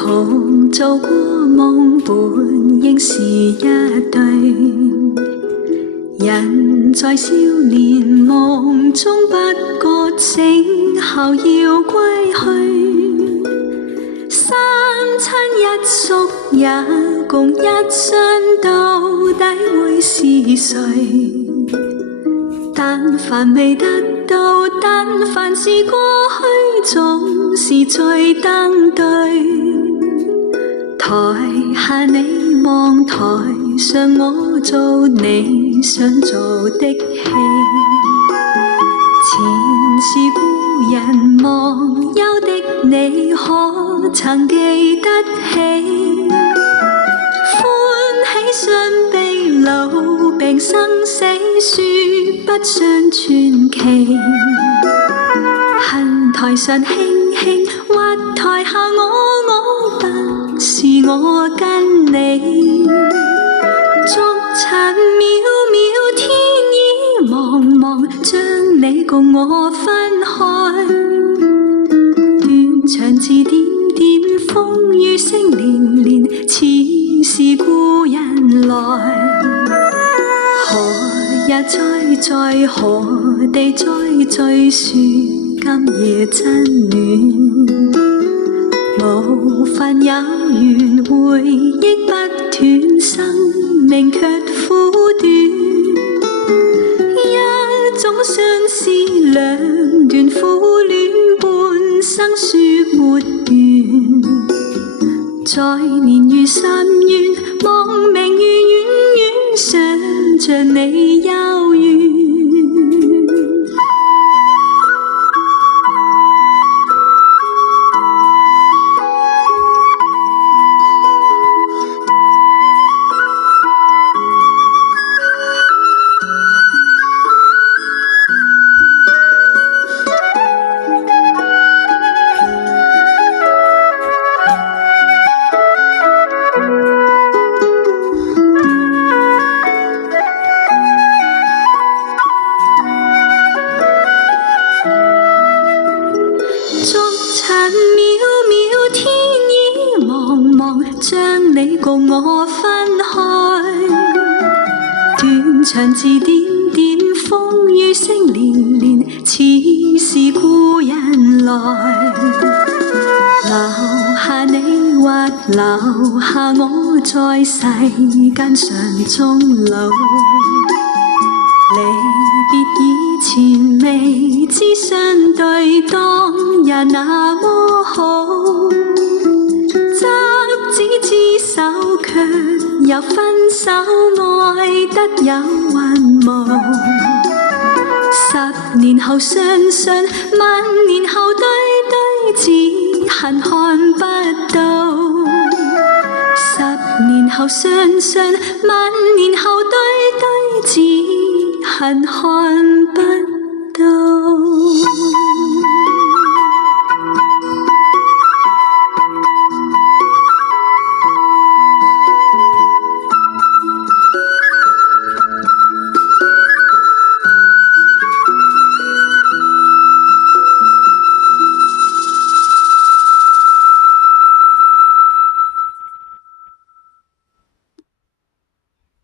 同做過夢，本應是一對。人在少年夢中不覺醒後要歸去，三親一宿也共一雙，到底會是誰？但凡未得到，但凡是過去，總是最登對。台下你望，台上我做你想做的戲。前是故人忘憂的你，可曾記得起？歡喜傷悲老病生死，說不上傳奇。恨台上輕輕，或台下我不是我跟你。逐塵渺渺，天意茫茫，將你共我分開。斷腸字點點，風雨聲連連，似是故人來。何日再何地再聚說今夜真暖？無煩有緣，回憶不斷，生命卻苦短。一種相思，兩段苦戀，半生說沒完。在年月深淵，望明月遠遠，想像你幽怨。將你共我分開，斷腸字點點，風雨聲連連，似是故人來。留下你或留下我，在世間上終老。離別以前，未知相對當日那麼好。執子之手，卻又分手，愛得有雲霧。10年後相信，萬年後對對，只恨看不到。10年後相信，萬年後對對，只恨看不到。